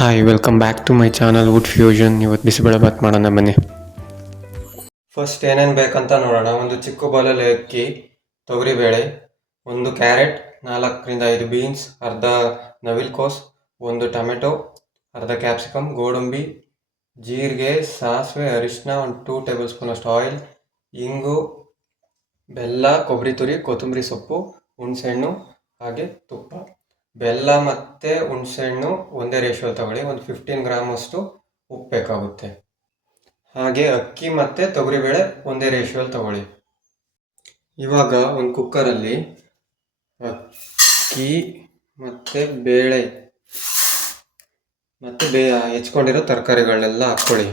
Hi welcome back to my channel wood fusion. ಇವತ್ತು ಬಿಸಿಬೇಳೆ ಬಾತ್ ಮಾಡೋಣ ಬನ್ನಿ. ಫಸ್ಟ್ ಏನೇನು ಬೇಕಂತ ನೋಡೋಣ. ಒಂದು ಚಿಕ್ಕ ಬೌಲಲ್ಲಿ ಅಕ್ಕಿ, ತೊಗರಿಬೇಳೆ, ಒಂದು ಕ್ಯಾರೆಟ್, 4-5 ಬೀನ್ಸ್, ಅರ್ಧ ನವಿಲ್ಕೋಸ್, ಒಂದು ಟೊಮೆಟೊ, ಅರ್ಧ ಕ್ಯಾಪ್ಸಿಕಮ್, ಗೋಡಂಬಿ, ಜೀರಿಗೆ, ಸಾಸಿವೆ, ಅರಿಶಿನ, ಒಂದು 2 ಟೇಬಲ್ ಸ್ಪೂನ್ ಅಷ್ಟು ಆಯಿಲ್, ಇಂಗು, ಬೆಲ್ಲ, ಕೊಬ್ಬರಿ ತುರಿ, ಕೊತ್ತಂಬರಿ ಸೊಪ್ಪು, ಹುಣಸೆಹಣ್ಣು, ಹಾಗೆ ತುಪ್ಪ. ಬೆಲ್ಲ ಮತ್ತು ಹುಣಸೆಹಣ್ಣು ಒಂದೇ ರೇಷಿಯೋ ತಗೊಳ್ಳಿ. ಒಂದು 15 ಗ್ರಾಮ್ ಅಷ್ಟು ಉಪ್ಪು ಬೇಕಾಗುತ್ತೆ. ಹಾಗೆ ಅಕ್ಕಿ ಮತ್ತು ತೊಗರಿಬೇಳೆ ಒಂದೇ ರೇಷಿಯೋಲ್ಲಿ ತಗೊಳ್ಳಿ. ಇವಾಗ ಒಂದು ಕುಕ್ಕರಲ್ಲಿ ಅಕ್ಕಿ ಮತ್ತು ಬೇಳೆ ಮತ್ತು ಹೆಚ್ಕೊಂಡಿರೋ ತರಕಾರಿಗಳನ್ನೆಲ್ಲ ಹಾಕ್ಕೊಳ್ಳಿ.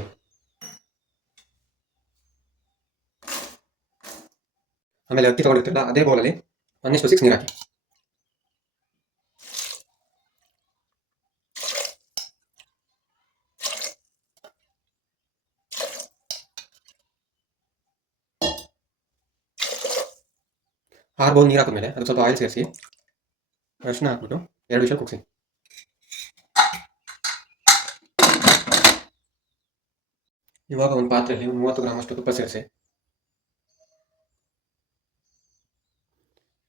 ಆಮೇಲೆ ಅಕ್ಕಿ ತೊಗೊಂಡಿರ್ತಿಲ್ಲ ಅದೇ ಬೌಲಲ್ಲಿ 1:6 ನೀರು ಹಾಕಿ. ಆರು ಬೌಲ್ ನೀರು ಹಾಕಿದ್ಮೇಲೆ ಅದು ಸ್ವಲ್ಪ ಆಯಿಲ್ ಸೇರಿಸಿ ಅರಿಶಿನ ಹಾಕ್ಬಿಟ್ಟು 2 ವಿಷಲ್ ಕುಗ್ಸಿ. ಇವಾಗ ಒಂದು ಪಾತ್ರೆಯಲ್ಲಿ 30 ಗ್ರಾಮ್ ಅಷ್ಟು ತುಪ್ಪ ಸೇರಿಸಿ.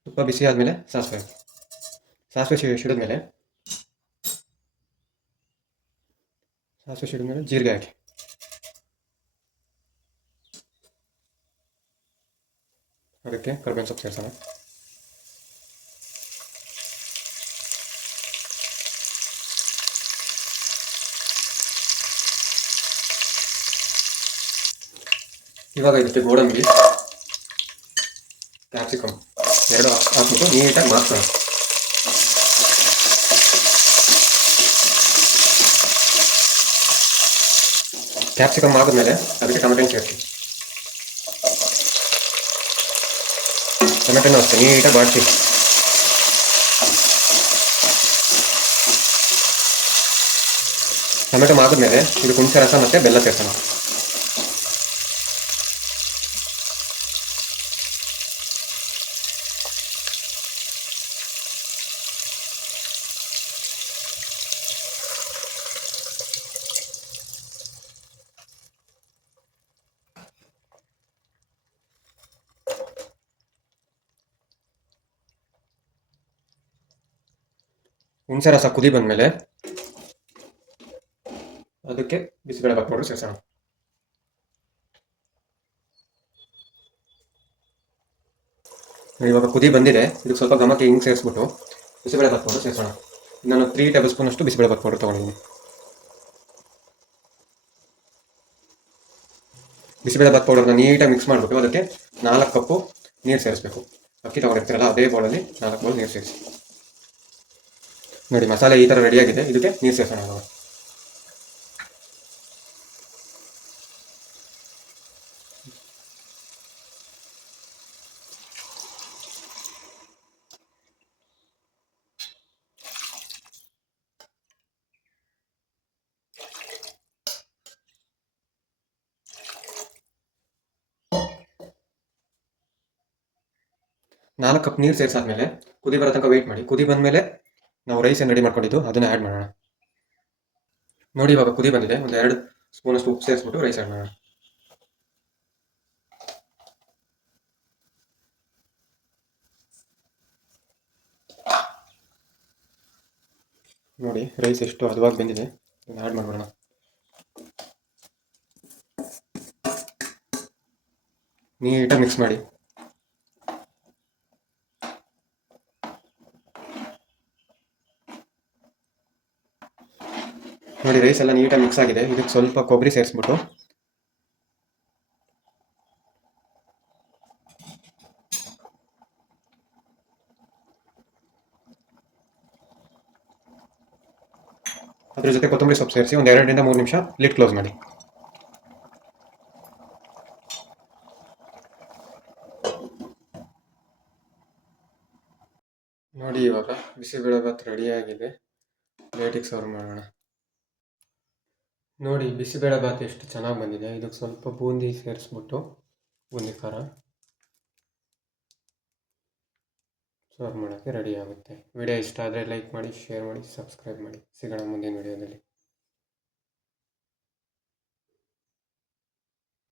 ತುಪ್ಪ ಬಿಸಿ ಆದಮೇಲೆ ಸಾಸಿವೆ ಸಿಡಿದ್ಮೇಲೆ ಜೀರಿಗೆ ಹಾಕಿ. ಅದಕ್ಕೆ ಕರಿಬೇವಿನ ಸೊಪ್ಪು ಸೇರಿಸೋಣ. ಇವಾಗ ಇದಕ್ಕೆ ಗೋಡಂಬಿ, ಕ್ಯಾಪ್ಸಿಕಮ್ ಎರಡು ಹಾಕ್ಬಿಟ್ಟು ನೀಟಾಗಿ ಮಾಡ್ಕೊಳ್ಳೋಣ. ಕ್ಯಾಪ್ಸಿಕಮ್ ಆದಮೇಲೆ ಅದಕ್ಕೆ ಟೊಮೆಟೊ ಸೇರಿಸಿ. ಟೊಮೆಟೊನೂ ಅಷ್ಟೇ ನೀಟಾಗಿ ಬಾಡಿಸಿ. ಟೊಮೆಟೊ ಆದಮೇಲೆ ಇದು ಹುಣಸೆ ರಸ ಮತ್ತು ಬೆಲ್ಲ ಸೇರಿಸೋಣ. ಹುಣಸೆ ರಸ ಕುದಿ ಬಂದಮೇಲೆ ಅದಕ್ಕೆ ಬಿಸಿಬೇಳೆ ಬಾತ್ ಪೌಡರ್ ಸೇರಿಸೋಣ. ಇವಾಗ ಕುದಿ ಬಂದಿದೆ. ಇದಕ್ಕೆ ಸ್ವಲ್ಪ ಗಮಕ್ಕೆ ಹಿಂಗೆ ಸೇರಿಸ್ಬಿಟ್ಟು ಬಿಸಿಬೇಳೆ ಬಾತ್ ಪೌಡರ್ ಸೇರಿಸೋಣ. ನಾನು 3 ಟೇಬಲ್ ಸ್ಪೂನ್ ಅಷ್ಟು ಬಿಸಿಬೇಳೆ ಬಾತ್ ಪೌಡರ್ ತೊಗೊಂಡಿದ್ದೀನಿ. ಬಿಸಿಬೇಳೆ ಬಾತ್ ಪೌಡರ್ನ ನೀಟಾಗಿ ಮಿಕ್ಸ್ ಮಾಡಿಬಿಟ್ಟು ಅದಕ್ಕೆ 4 ಕಪ್ಪು ನೀರು ಸೇರಿಸಬೇಕು. ಅಕ್ಕಿ ತೊಗೊಂಡಿರ್ತೀರಲ್ಲ ಅದೇ ಬೌಲಲ್ಲಿ 4 ಬೌಲ್ ನೀರು ಸೇರಿಸಿ. ನೋಡಿ ಮಸಾಲೆ ಈ ಥರ ರೆಡಿಯಾಗಿದೆ. ಇದಕ್ಕೆ ನೀರು ಸೇರಿಸೋಣ. ನಾಲ್ಕು ಕಪ್ ನೀರು ಸೇರಿಸಾದ್ಮೇಲೆ ಕುದಿ ಬರೋ ತನಕ ವೆಯ್ಟ್ ಮಾಡಿ. ಕುದಿ ಬಂದಮೇಲೆ ನಾವು ರೈಸ್ ಏನು ರೆಡಿ ಮಾಡ್ಕೊಂಡಿದ್ದು ಅದನ್ನು ಆ್ಯಡ್ ಮಾಡೋಣ. ನೋಡಿ ಇವಾಗ ಕುದಿ ಬಂದಿದೆ. ಒಂದು 2 ಸ್ಪೂನ್ ಅಷ್ಟು ಉಪ್ಪು ಸೇರಿಸ್ಬಿಟ್ಟು ರೈಸ್ ಆ್ಯಡ್ ಮಾಡೋಣ. ನೋಡಿ ರೈಸ್ ಎಷ್ಟು ಹದವಾಗಿ ಬಂದಿದೆ. ಇದನ್ನು ಆ್ಯಡ್ ಮಾಡ್ಬಿಡೋಣ. ನೀಟಾಗಿ ಮಿಕ್ಸ್ ಮಾಡಿ. ನೋಡಿ ರೈಸ್ ಎಲ್ಲ ನೀಟಾಗಿ ಮಿಕ್ಸ್ ಆಗಿದೆ. ಇದಕ್ಕೆ ಸ್ವಲ್ಪ ಕೊಬ್ಬರಿ ಸೇರಿಸ್ಬಿಟ್ಟು ಅದ್ರ ಜೊತೆ ಕೊತ್ತಂಬರಿ ಸೊಪ್ಪು ಸೇರಿಸಿ ಒಂದು 2-3 ನಿಮಿಷ ಲಿಡ್ ಕ್ಲೋಸ್ ಮಾಡಿ. ನೋಡಿ ಇವಾಗ ಬಿಸಿಬೇಳೆ ಬಾತ್ ರೆಡಿಯಾಗಿದೆ. ಪ್ಲೇಟಿಗೆ ಸರ್ವ್ ಮಾಡೋಣ. ನೋಡಿ ಬಿಸಿಬೇಳೆ ಬಾತ್ ಎಷ್ಟು ಚೆನ್ನಾಗಿ ಬಂದಿದೆ. ಇದಕ್ಕೆ ಸ್ವಲ್ಪ ಬೂಂದಿ ಸೇರಿಸ್ಬಿಟ್ಟು ಬೂಂದಿ ಖಾರ ಸರ್ವ್ ಮಾಡೋಕ್ಕೆ ರೆಡಿ ಆಗುತ್ತೆ. ವಿಡಿಯೋ ಇಷ್ಟ ಆದರೆ ಲೈಕ್ ಮಾಡಿ, ಶೇರ್ ಮಾಡಿ, ಸಬ್ಸ್ಕ್ರೈಬ್ ಮಾಡಿ. ಸಿಗೋಣ ಮುಂದಿನ ವಿಡಿಯೋದಲ್ಲಿ.